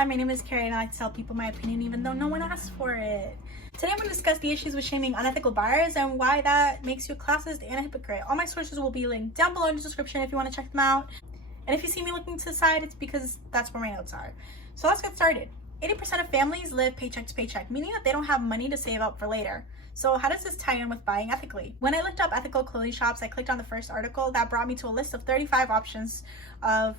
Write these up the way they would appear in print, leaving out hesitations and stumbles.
Hi, my name is Carrie and I like to tell people my opinion even though no one asked for it. Today I'm going to discuss the issues with shaming unethical buyers and why that makes you a classist and a hypocrite. All my sources will be linked down below in the description if you want to check them out. And if you see me looking to the side, it's because that's where my notes are. So let's get started. 80% of families live paycheck to paycheck, meaning that they don't have money to save up for later. So how does this tie in with buying ethically? When I looked up ethical clothing shops, I clicked on the first article that brought me to a list of 35 options of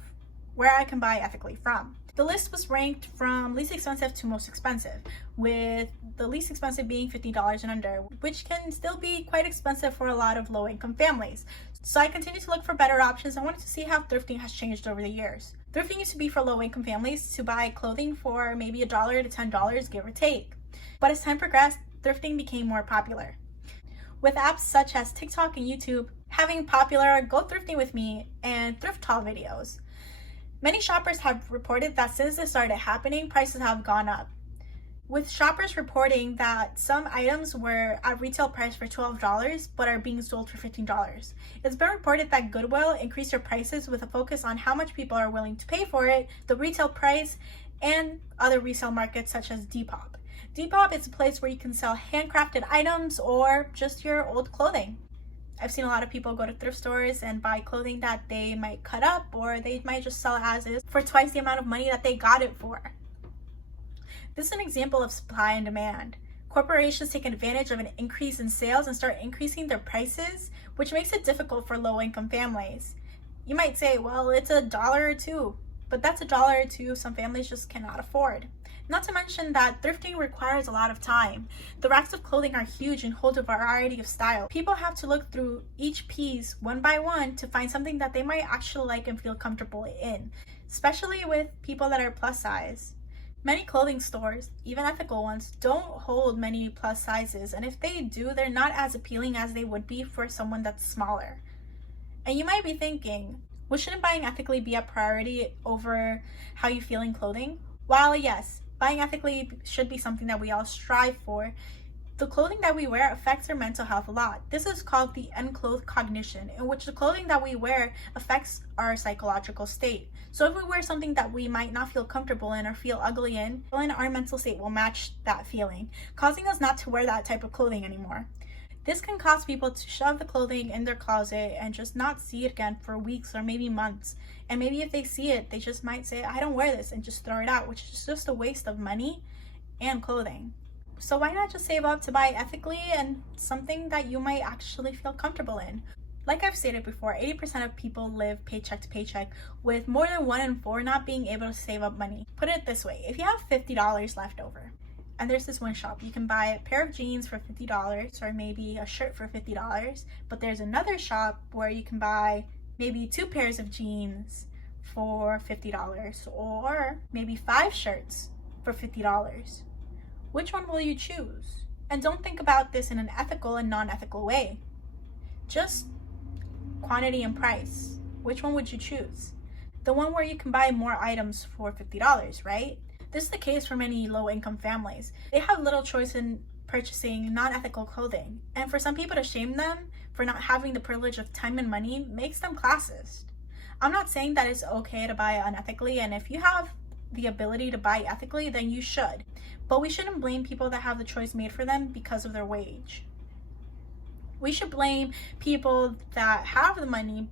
where I can buy ethically from. The list was ranked from least expensive to most expensive, with the least expensive being $50 and under, which can still be quite expensive for a lot of low-income families. So I continued to look for better options. I wanted to see how thrifting has changed over the years. Thrifting used to be for low-income families to buy clothing for maybe $1 to $10, give or take. But as time progressed, thrifting became more popular, with apps such as TikTok and YouTube having popular Go Thrifting With Me and thrift haul videos. Many shoppers have reported that since this started happening, prices have gone up, with shoppers reporting that some items were at retail price for $12 but are being sold for $15. It's been reported that Goodwill increased their prices with a focus on how much people are willing to pay for it, the retail price, and other resale markets such as Depop. Depop is a place where you can sell handcrafted items or just your old clothing. I've seen a lot of people go to thrift stores and buy clothing that they might cut up or they might just sell as is for twice the amount of money that they got it for. This is an example of supply and demand. Corporations take advantage of an increase in sales and start increasing their prices, which makes it difficult for low-income families. You might say, well, it's $1 or $2, but that's $1 or $2 some families just cannot afford. Not to mention that thrifting requires a lot of time. The racks of clothing are huge and hold a variety of styles. People have to look through each piece one by one to find something that they might actually like and feel comfortable in, especially with people that are plus size. Many clothing stores, even ethical ones, don't hold many plus sizes, and if they do, they're not as appealing as they would be for someone that's smaller. And you might be thinking, well, shouldn't buying ethically be a priority over how you feel in clothing? While yes, buying ethically should be something that we all strive for, the clothing that we wear affects our mental health a lot. This is called the Enclothed cognition, in which the clothing that we wear affects our psychological state. So if we wear something that we might not feel comfortable in or feel ugly in, then our mental state will match that feeling, causing us not to wear that type of clothing anymore. This can cause people to shove the clothing in their closet and just not see it again for weeks or maybe months. And maybe if they see it, they just might say, I don't wear this, and just throw it out, which is just a waste of money and clothing. So why not just save up to buy ethically and something that you might actually feel comfortable in? Like I've stated before, 80% of people live paycheck to paycheck, with more than 1 in 4 not being able to save up money. Put it this way, if you have $50 left over, and there's this one shop, you can buy a pair of jeans for $50 or maybe a shirt for $50, but there's another shop where you can buy maybe 2 pairs of jeans for $50 or maybe 5 shirts for $50. Which one will you choose? And don't think about this in an ethical and non-ethical way. Just quantity and price. Which one would you choose? The one where you can buy more items for $50, right? This is the case for many low-income families. They have little choice in purchasing non-ethical clothing, and for some people to shame them for not having the privilege of time and money makes them classist. I'm not saying that it's okay to buy unethically, and if you have the ability to buy ethically, then you should. But we shouldn't blame people that have the choice made for them because of their wage. We should blame people that have the money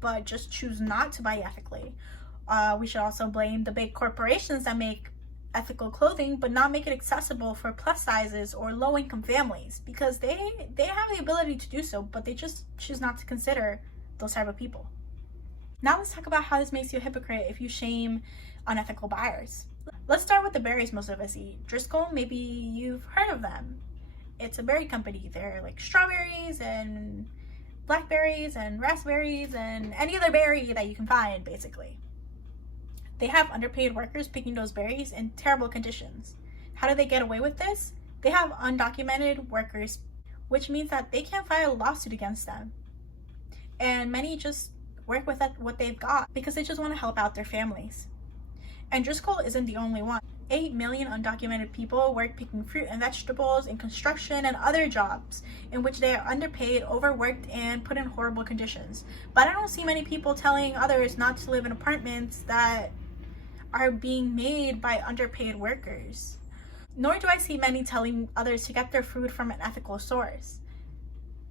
but just choose not to buy ethically. We should also blame the big corporations that make ethical clothing but not make it accessible for plus sizes or low-income families, because they have the ability to do so, but they just choose not to consider those type of people. Now let's talk about how this makes you a hypocrite if you shame unethical buyers. Let's start with the berries most of us eat. Driscoll, maybe you've heard of them. It's a berry company. They're like strawberries and blackberries and raspberries and any other berry that you can find, basically. They have underpaid workers picking those berries in terrible conditions. How do they get away with this? They have undocumented workers, which means that they can't file a lawsuit against them. And many just work with what they've got because they just want to help out their families. And Driscoll isn't the only one. 8 million undocumented people work picking fruit and vegetables in construction and other jobs in which they are underpaid, overworked, and put in horrible conditions. But I don't see many people telling others not to live in apartments that are being made by underpaid workers. Nor do I see many telling others to get their food from an ethical source.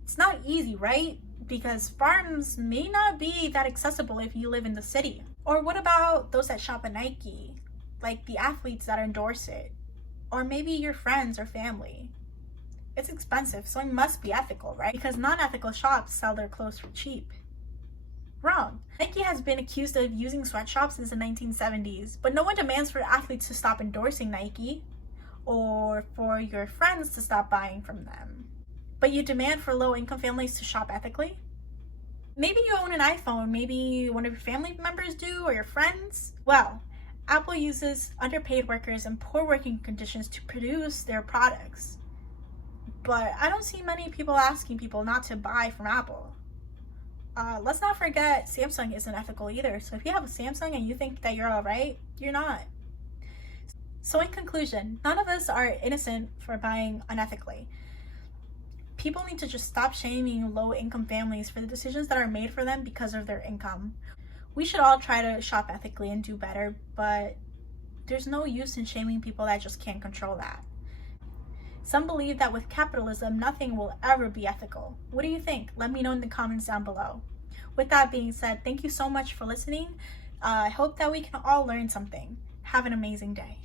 It's not easy, right? Because farms may not be that accessible if you live in the city. Or what about those that shop at Nike? Like the athletes that endorse it? Or maybe your friends or family? It's expensive, so it must be ethical, right? Because non-ethical shops sell their clothes for cheap. Wrong. Nike has been accused of using sweatshops since the 1970s, but no one demands for athletes to stop endorsing Nike or for your friends to stop buying from them. But you demand for low-income families to shop ethically? Maybe you own an iPhone, maybe one of your family members do, or your friends. Well, Apple uses underpaid workers and poor working conditions to produce their products. But I don't see many people asking people not to buy from Apple. Let's not forget Samsung isn't ethical either. So if you have a Samsung and you think that you're all right, you're not. So in conclusion, none of us are innocent for buying unethically. People need to just stop shaming low-income families for the decisions that are made for them because of their income. We should all try to shop ethically and do better, but there's no use in shaming people that just can't control that. Some believe that with capitalism, nothing will ever be ethical. What do you think? Let me know in the comments down below. With that being said, thank you so much for listening. I hope that we can all learn something. Have an amazing day.